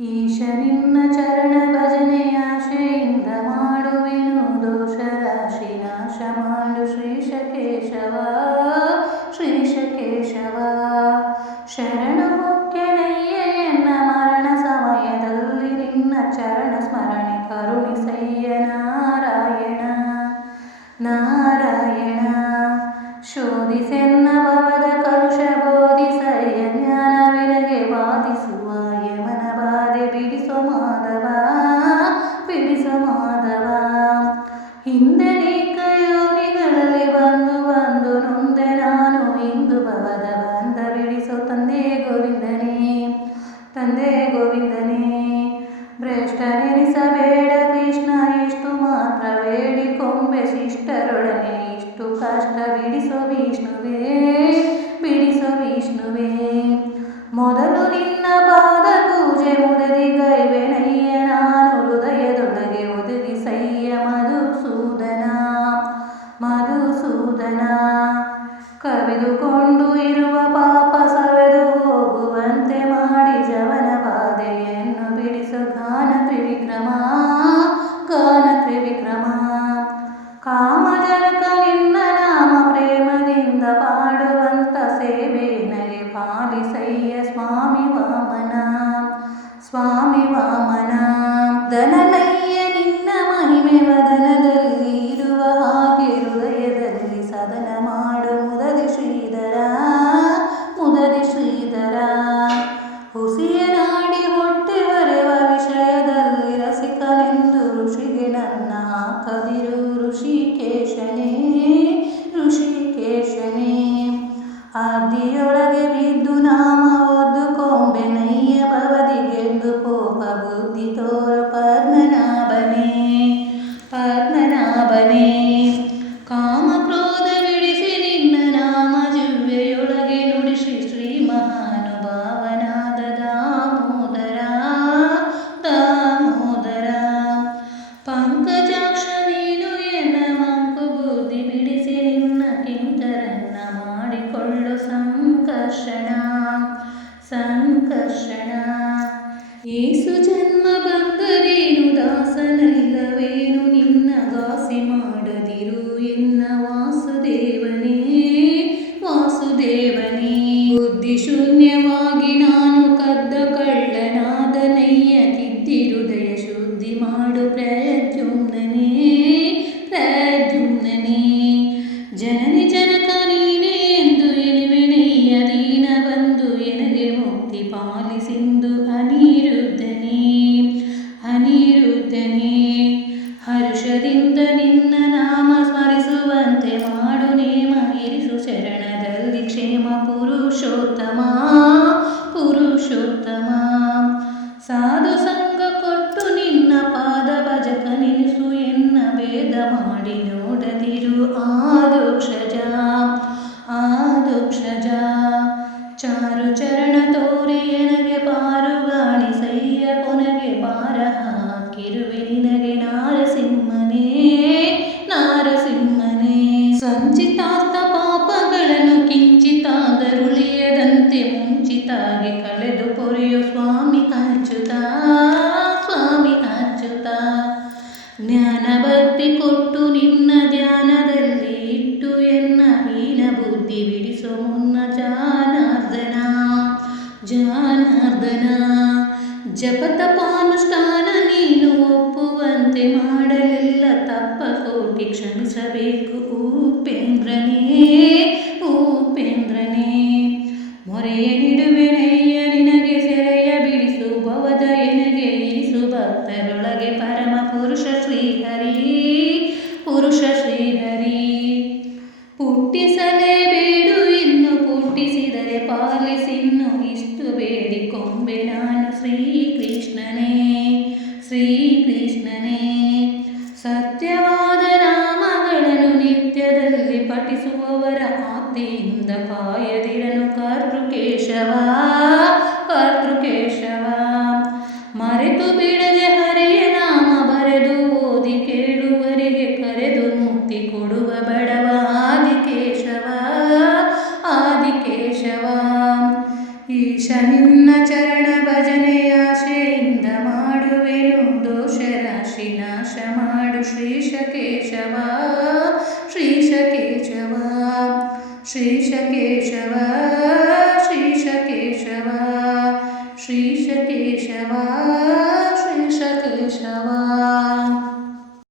ಈಶ ನಿನ್ನ ಚರಣ ಭಜನೆಯ ಶ್ರೀಯಿಂದ ಮಾಡುವೆನು ದೋಷ ರಾಶಿ ನಾಶ ಮಾಡು ಶ್ರೀಷ ಕೇಶವ ಶ್ರೀಷ ಕೇಶವ ಶರಣ ತಂದೆ ಗೋವಿಂದನೇ. ಭ್ರಷ್ಟನೆನಿಸಬೇಡ ಕೃಷ್ಣ, ಇಷ್ಟು ಮಾತ್ರ ಬೇಡಿಕೊಂಬೆ ಶಿಷ್ಟರೊಡನೆ. ಇಷ್ಟು ಕಷ್ಟ ಬಿಡಿಸೋ ವಿಷ್ಣುವೇ ಬಿಡಿಸೋ ವಿಷ್ಣುವೇ. ಮೊದಲು ನಿನ್ನ ಪಾದ ಪೂಜೆ ಮುದದಿ ಗೈವೆನಯ್ಯ ನಾನು ಹೃದಯದೊಳಗೆ ಒದಗಿ ಸಯ್ಯ ಮಧುಸೂದನ ಮಧುಸೂದನ. ಕವಿದುಕೊಂಡು ಇರುವ ಪಾಪ ಸವೆ ಸ್ವಾಮಿ ವಾಮನ. ಧನಲಯ್ಯ ನಿನ್ನ ಮಹಿಮೆ ವದನದಲ್ಲಿ ಇರುವ ಹಾಗೆ ಹೃದಯದಲ್ಲಿ ಸದನ ಮಾಡು. ಮುದದಿ ಶ್ರೀಧರ ಮುದದಿ ಶ್ರೀಧರ. ಹುಸಿಯ ನಾಡಿ ಹೊಟ್ಟೆ ಬರೆವ ವಿಷಯದಲ್ಲಿ ರಸಿಕನೆಂದು ಋಷಿಗೆ ನನ್ನ ಹಾಕದಿರು ಋಷಿಕೇಶನೇ. E isso ഗീതമാടിനോടതിരു ആ ಒತ್ತಿ ಕೊಟ್ಟು ನಿನ್ನ ಧ್ಯಾನದಲ್ಲಿ ಇಟ್ಟು ಎನ್ನ ಹೀನ ಬುದ್ಧಿ ಬಿಡಿಸೋ ಮುನ್ನ ಜಾನಾರ್ದನ ಜಾನಾರ್ದನ. ಜಪತಪಾನುಷ್ಠಾನ ನೀನು ಒಪ್ಪುವಂತೆ ಮಾಡಲಿಲ್ಲ ತಪ್ಪ ಕೋಟಿ ಕ್ಷಮಿಸಬೇಕು ಉಪೇಂದ್ರನೇ. ಗೋವಿಂದ ಕಾಯದಿರನು ಕರ್ತೃಕೇಶವ ಕರ್ತೃಕೇಶವ ಮರೆತು ಬಿಡ ಶ್ರೀಶ ಕೇಶವ ಶ್ರೀಶ ಕೇಶವ